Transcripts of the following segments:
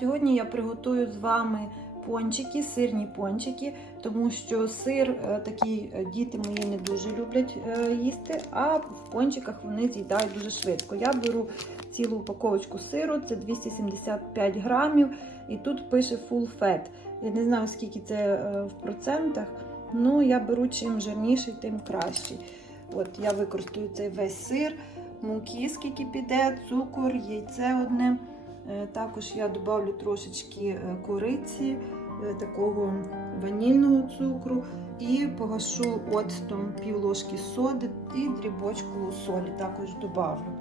Сьогодні я приготую з вами пончики, сирні пончики, тому що сир е, такий е, діти мої не дуже люблять е, їсти, а в пончиках вони з'їдають дуже швидко. Я беру цілу упаковочку сиру, це 275 грамів, і тут пише full fat. Я не знаю, скільки це в процентах. Ну, я беру чим жирніший, тим кращий. От я використаю цей весь сир, муки, скільки піде, цукор, яйце одне. Е, Також я додавлю трошечки е, кориці, е, такого ванільного цукру і погашу оцтом пів ложки соди і дрібочку солі також додавлю.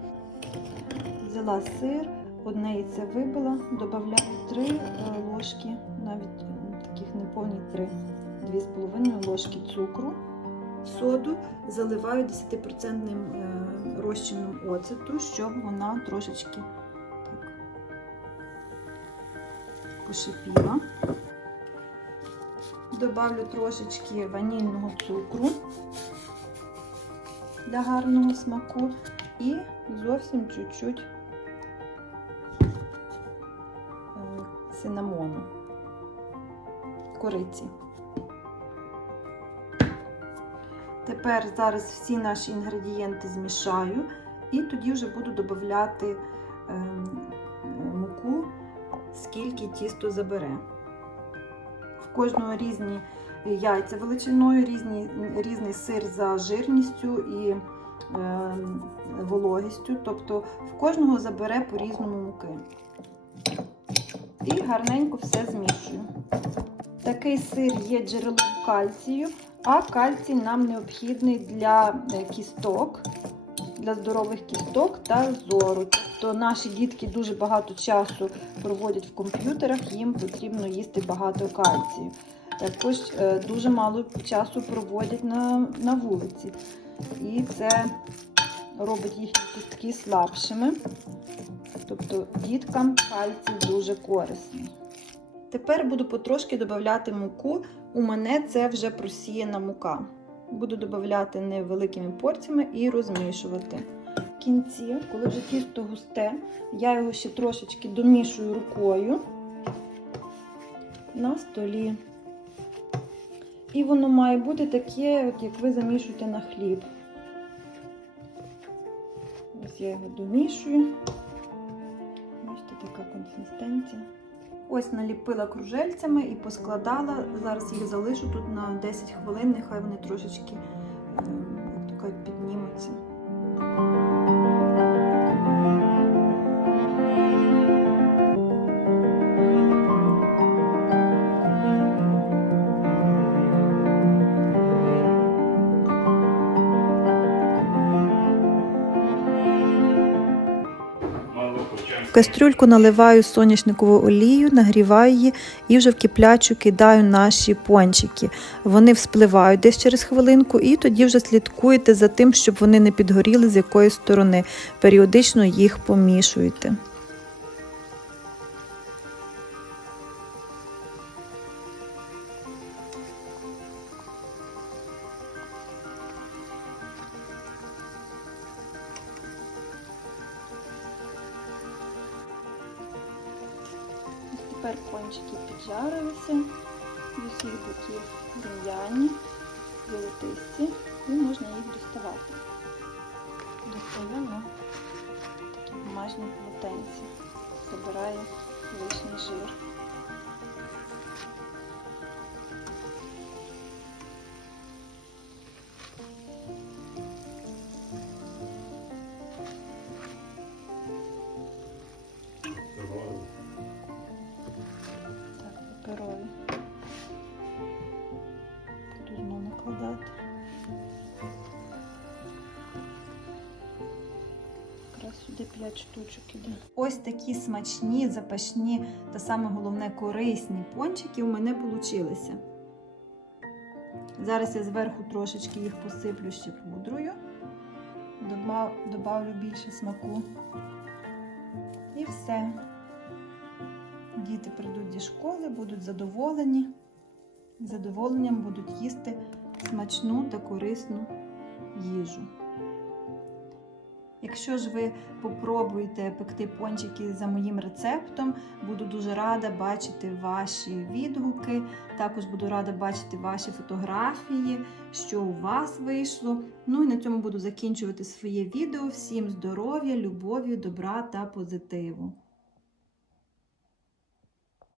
Взяла сир, одне яйце вибила, додаю 3 ложки, навіть таких неповні 3, 2,5 ложки цукру. Соду заливаю 10% е, розчином оцету, щоб вона трошечки пошипіла. Добавлю трошечки ванільного цукру для гарного смаку і зовсім чуть-чуть е, синамону, кориці. Тепер зараз всі наші інгредієнти змішаю і тоді вже буду додавати ем, муку, скільки тісто забере. В кожного різні яйця величиною, різні, різний сир за жирністю і е, вологістю, тобто в кожного забере по різному муки. І гарненько все змішую. Такий сир є джерелом кальцію, а кальцій нам необхідний для е, кісток, для здорових кісток та зору. Тобто наші дітки дуже багато часу проводять в комп'ютерах, їм потрібно їсти багато кальцію. Також е, дуже мало часу проводять на, на вулиці. І це робить їхні кістки слабшими. Тобто діткам кальцій дуже корисний. Тепер буду потрошки додавати муку. У мене це вже просіяна мука. Буду додавати невеликими порціями і розмішувати. В кінці, коли вже тісто густе, я його ще трошечки домішую рукою на столі. І воно має бути таке, от як ви замішуєте на хліб. Ось я його домішую. Бачите, така консистенція. Ось наліпила кружельцями і поскладала. Зараз їх залишу тут на 10 хвилин, нехай вони трошечки, ем, як піднімуться. Кастрюльку наливаю соняшникову олію, нагріваю її і вже в киплячу кидаю наші пончики. Вони вспливають десь через хвилинку, і тоді вже слідкуєте за тим, щоб вони не підгоріли з якої сторони. Періодично їх помішуєте. Тепер кончики піджарилися, з усіх боків рум'яні, золотисті, і можна їх доставати. Достаємо такі бумажні полотенці, забирає лишній жир. 5 штучок іде. Ось такі смачні, запашні та саме головне корисні пончики у мене получилися. Зараз я зверху трошечки їх посиплю ще пудрою. Доба- Добавлю більше смаку. І все. Діти прийдуть зі школи, будуть задоволені. З задоволенням будуть їсти смачну та корисну їжу. Якщо ж ви попробуєте пекти пончики за моїм рецептом, буду дуже рада бачити ваші відгуки. Також буду рада бачити ваші фотографії, що у вас вийшло. Ну і на цьому буду закінчувати своє відео. Всім здоров'я, любові, добра та позитиву.